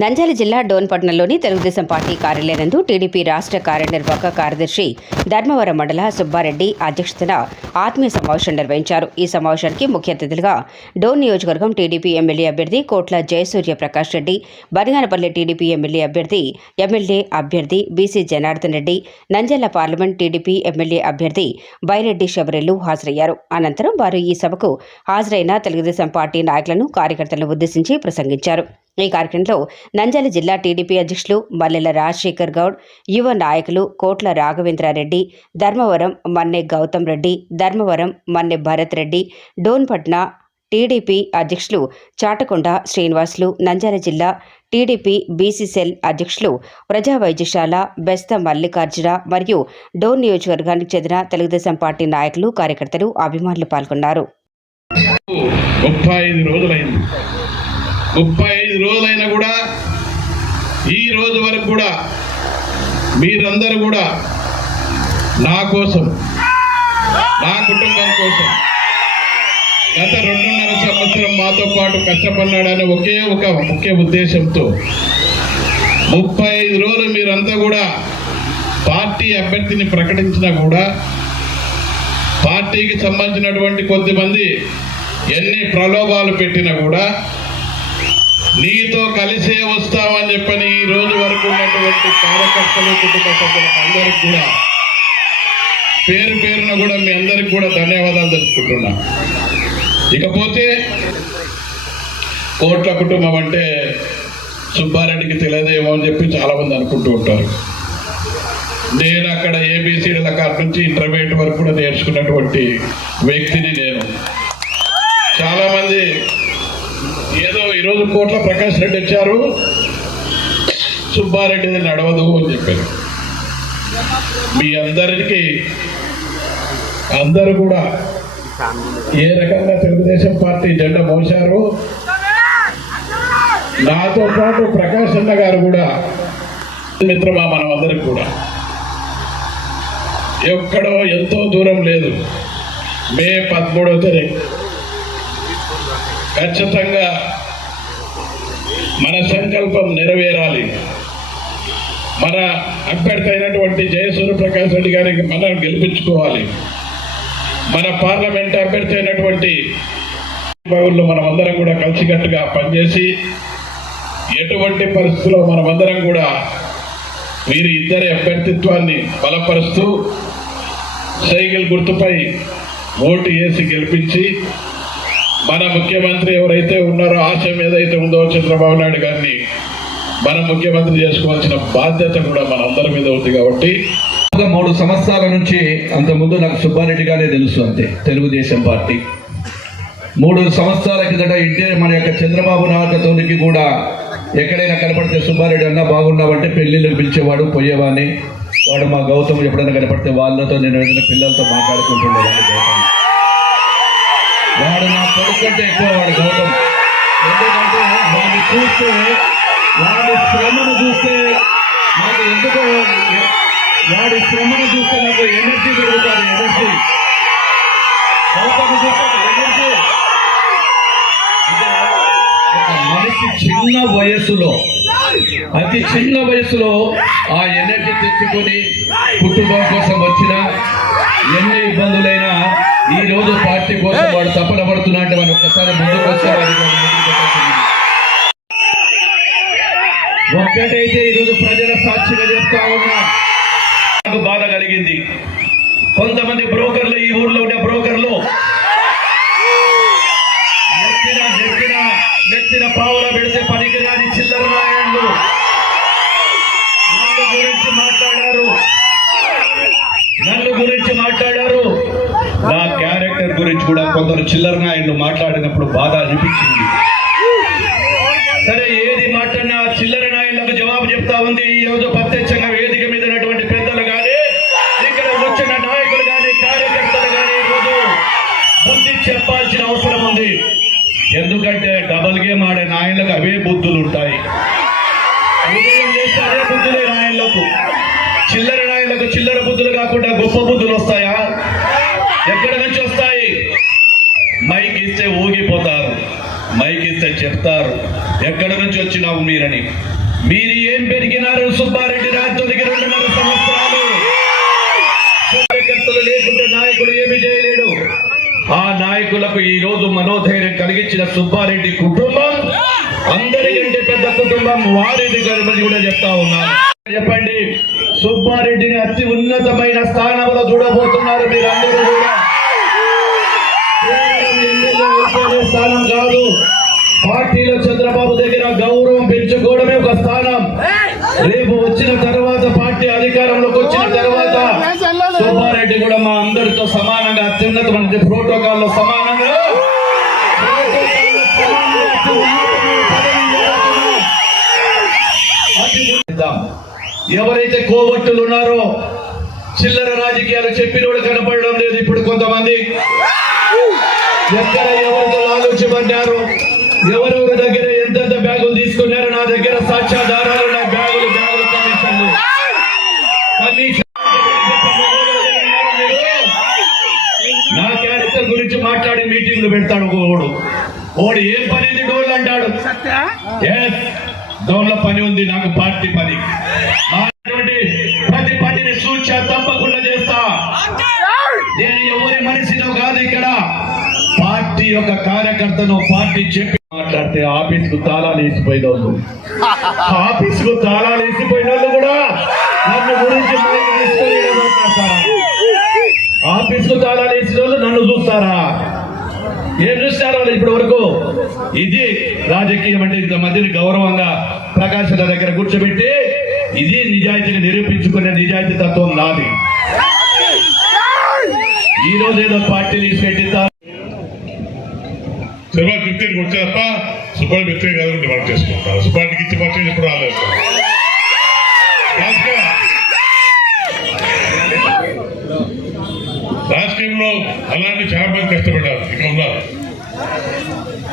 నంద్యాల జిల్లా డోన్పట్నంలోని తెలుగుదేశం పార్టీ కార్యాలయనందు టీడీపీ రాష్ట్ర కార్యనిర్వాహక కార్యదర్శి ధర్మవరం మండల సుబ్బారెడ్డి అధ్యక్షతన ఆత్మీయ సమావేశం నిర్వహించారు. ఈ సమావేశానికి ముఖ్య అతిథులుగా డోన్ నియోజకవర్గం టీడీపీ ఎమ్మెల్యే అభ్యర్థి కోట్ల జయసూర్య ప్రకాష్ రెడ్డి బరిగానపల్లి టీడీపీ ఎమ్మెల్యే అభ్యర్థి ఎమ్మెల్యే అభ్యర్థి BC Janardhan Reddy Nandyal parliament TDP MLA అభ్యర్థి బైరెడ్డి శబరిలు హాజరయ్యారు. అనంతరం వారు ఈ సభకు హాజరైన తెలుగుదేశం పార్టీ నాయకులను కార్యకర్తలను ఉద్దేశించి ప్రసంగించారు. ఈ కార్యక్రమంలో నంద్యాల జిల్లా టీడీపీ అధ్యక్షులు మల్లెల రాజశేఖర్ గౌడ్ యువ నాయకులు కోట్ల రాఘవేంద్రారెడ్డి ధర్మవరం మన్నె గౌతమ్ రెడ్డి ధర్మవరం మన్నె భరత్ రెడ్డి డోన్పట్న టీడీపీ అధ్యక్షులు చాటకొండ శ్రీనివాసులు నంద్యాల జిల్లా టీడీపీ బీసీసెల్ అధ్యక్షులు ప్రజా వైద్యశాల బెస్త మల్లికార్జున మరియు డోన్ నియోజకవర్గానికి చెందిన తెలుగుదేశం పార్టీ నాయకులు కార్యకర్తలు అభిమానులు పాల్గొన్నారు. ముప్పై ఐదు రోజులైంది. ముప్పై ఐదు రోజులైనా కూడా ఈ రోజు వరకు కూడా మీరందరూ కూడా నా కోసం నా కుటుంబం కోసం గత రెండున్నర సంవత్సరం మాతో పాటు కష్టపడ్డాడనే ఒకే ఒక ముఖ్య ఉద్దేశంతో ముప్పై ఐదు రోజులు మీరంతా కూడా పార్టీ అభ్యర్థిని ప్రకటించినా కూడా పార్టీకి సంబంధించినటువంటి కొద్దిమంది ఎన్ని ప్రలోభాలు పెట్టినా కూడా నీతో కలిసే వస్తామని చెప్పని ఈ రోజు వరకు ఉన్నటువంటి కార్యకర్తలు కుటుంబ సభ్యులకు అందరికి కూడా పేరు పేరున కూడా మీ అందరికి కూడా ధన్యవాదాలు తెలుపుకుంటున్నా. ఇకపోతే కోట్ల కుటుంబం అంటే సుబ్బారెడ్డికి తెలియదేమో అని చెప్పి చాలామంది అనుకుంటూ ఉంటారు. నేను అక్కడ ఏబిసిడీల కాడ నుంచి ఇంటర్మీడియట్ వరకు కూడా నేర్చుకున్నటువంటి వ్యక్తిని నేను. చాలామంది ఏదో ఈరోజు కోట్ల ప్రకాష్ రెడ్డి వచ్చారు. సుబ్బారెడ్డిది నడవదు అని చెప్పారు. మీ అందరికి అందరూ కూడా ఏ రకంగా తెలుగుదేశం పార్టీ జెండా మోశారు నాతో పాటు ప్రకాష్ అన్న గారు కూడా మిత్రమా మనం అందరికి కూడా. ఎక్కడో ఎంతో దూరం లేదు. మే పదమూడవ తారీఖు. ఖచ్చితంగా మన సంకల్పం నెరవేరాలి. మన అభ్యర్థి అయినటువంటి జయసూర్య ప్రకాష్ రెడ్డి గారికి మనం గెలిపించుకోవాలి. మన పార్లమెంట్ అభ్యర్థి అయినటువంటి బాబుల్లో మనం అందరం కూడా కలిసికట్టుగా పనిచేసి ఎటువంటి పరిస్థితుల్లో మనమందరం కూడా వీరి ఇద్దరి అభ్యర్థిత్వాన్ని బలపరుస్తూ సైకిల్ గుర్తుపై ఓటు వేసి గెలిపించి మన ముఖ్యమంత్రి ఎవరైతే ఉన్నారో ఆశయం ఏదైతే ఉందో చంద్రబాబు నాయుడు గారిని మనం ముఖ్యమంత్రి చేసుకోవాల్సిన బాధ్యత కూడా మన అందరి మీద ఉంది కాబట్టి. మూడు సంవత్సరాల నుంచి అంతకుముందు నాకు సుబ్బారెడ్డి గారే తెలుసు అంతే తెలుగుదేశం పార్టీ. మూడు సంవత్సరాల కిందట ఇంటే మన యొక్క చంద్రబాబు నాయుడుతోనికి కూడా ఎక్కడైనా కనపడితే సుబ్బారెడ్డి అన్న బాగున్నావంటే పెళ్ళిళ్ళకి పిలిచేవాడు పోయేవాడిని. వాడు మా గౌతమ్ ఎప్పుడైనా కనపడితే వాళ్ళతో నేను పిల్లలతో మాట్లాడుకుంటుండేవాడిని గౌతమ్. వాడు నా కొడుకు కంటే ఎక్కువ వాడు గౌతమ్ ఎందుకంటే వాడిని చూస్తే వాడి శ్రమను చూస్తే నాకు ఎందుకో వాడి శ్రమను చూస్తే నాకు ఎనర్జీ పెరుగుతుంది ఎనర్జీ గౌతమ్ ఎనర్జీ మనిషి చిన్న వయస్సులో అతి చిన్న వయసులో ఆ ఎనర్జీ తెచ్చుకొని కుటుంబం కోసం వచ్చిన ఎన్ని ఇబ్బందులు వాడు తపన పడుతున్నట్టు వాడు ఒక్కసారి ముందుకు వస్తే ఒక్కటైతే ఈరోజు ప్రజల సాక్షిగా చెప్తా ఉన్నా. నాకు బాధ కలిగింది. కొంతమంది బ్రోకర్లు ఈ ఊర్లో ఉండే గురించి కూడా కొందరు చిల్లర నాయకులు మాట్లాడినప్పుడు బాధ అనిపించింది. సరే ఏది మాట్లాడినా చిల్లర నాయకులకు జవాబు చెప్తా ఉంది. ఈ రోజు ప్రత్యక్షంగా వేదిక మీద ఉన్నటువంటి పెద్దలు కానీ ఇక్కడ వచ్చిన నాయకులు కానీ కార్యకర్తలు కానీ ఈరోజు బుద్ధి చెప్పాల్సిన అవసరం ఉంది. ఎందుకంటే డబల్ గేమ్ ఆడే నాయనలకు అవే బుద్ధులు ఉంటాయి. ఉదయం చేస్తే అదే బుద్ధులే నాయనలకు. చిల్లర నాయనలకు చిల్లర బుద్ధులు కాకుండా గొప్ప బుద్ధులు వస్తాయా? ఎక్కడ వచ్చినావు మీరని. మీరు ఏం పెరిగినారు సుబ్బారెడ్డి రాజ్యానికి రెండున్నర సంవత్సరాలు. కార్యకర్తలు లేకుంటే నాయకుడు ఏమి చేయలేడు. ఆ నాయకులకు ఈ రోజు మనోధైర్యం కలిగించిన సుబ్బారెడ్డి కుటుంబం అందరికంటే పెద్ద కుటుంబం వారిది గర్భని కూడా చెప్తా ఉన్నారు చెప్పండి సుబ్బారెడ్డిని అతి ఉన్నతమైన స్థానంలో చూడబోతున్నారు మీరందరూ కూడా. స్థానం కాదు. పార్టీలో చంద్రబాబు దగ్గర గౌరవం పెంచుకోవడమే ఒక స్థానం. రేపు వచ్చిన తర్వాత పార్టీ అధికారంలోకి వచ్చిన తర్వాత సుబ్బారెడ్డి కూడా మా అందరితో సమానంగా అత్యున్నతమైన ప్రోటోకాల్లో సమానంగా. ప్రోటోకాల్లో సమానంగా. ఎవరైతే కోవట్టులు ఉన్నారో చిల్లర రాజకీయాలు చెప్పినోడు కనపడడం లేదు ఇప్పుడు కొంతమంది. ఎక్కడ ఎవరితో ఆలోచించారు ఎవరెవరి దగ్గర ఎంతెంత బ్యాగులు తీసుకున్నారో నా దగ్గర సాక్ష్యాధారాలు నా బ్యాగులు బ్యాగులు కమిషన్లు. కమిషన్ నా క్యారెక్టర్ గురించి మాట్లాడి మీటింగ్లు పెడతాడు ఒకడు ఓడు. ఏం పని ఉంది డోళ్ళు అంటాడు? దోళ్ళ పని ఉంది నాకు పార్టీ పని. ప్రతి పనిని సూచ తప్పకుండా చేస్తా. నేను ఎవరి మనిషినో కాదు ఇక్కడ. పార్టీ యొక్క కార్యకర్తను పార్టీ చెప్పి అంటే ఆఫీస్కు తాళాలు వేసిపోయిన వాళ్ళు ఆఫీస్కు తాళాలు వేసిపోయిన వాళ్ళు కూడా నన్ను గురించి ఆఫీస్కు తాళాలు వేసిన వాళ్ళు నన్ను చూస్తారా? ఏం చూస్తారు వాళ్ళు ఇప్పటి వరకు ఇది రాజకీయం అంటే ఇంత మధ్యని గౌరవంగా ప్రకాశ్ దగ్గర కూర్చోబెట్టి ఇది నిజాయితీని నిరూపించుకునే నిజాయితీ తత్వం నాది. ఈ రోజు ఏదో పార్టీ తీసి పెట్టిద్దాం సినిమా క్రికెట్కి సుబ్బారెడ్డి వ్యక్తిగా కాదు వర్క్ చేసుకుంటారు. సుబ్బారెడ్డికి ఇచ్చి వర్క్ ఎప్పుడు రాలేదు. రాజకీయ. రాజకీయంలో అలాంటి చాలా మంది కష్టపడ్డారు. ఇక్కడ ఉన్నారు.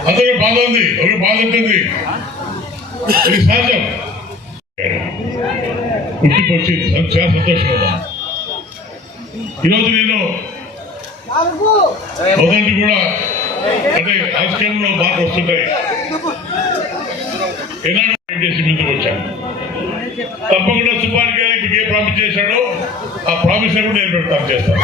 అదొక బాధ ఉంది. ఒక బాధ ఉంటుంది. ఇది సహజం. వచ్చింది చాలా ఉన్నా ఈరోజు నేను మొదటి కూడా అంటే రాజకీయంలో బాగా వస్తుంటాయి చేసి ముందుకు వచ్చాను తప్పకుండా సుబ్బారెడ్డి గారు ఇప్పుడు ఏ ప్రామిస్ చేశాడో ఆ ప్రామిస్ కూడా నేను పెడతాను చేస్తాను.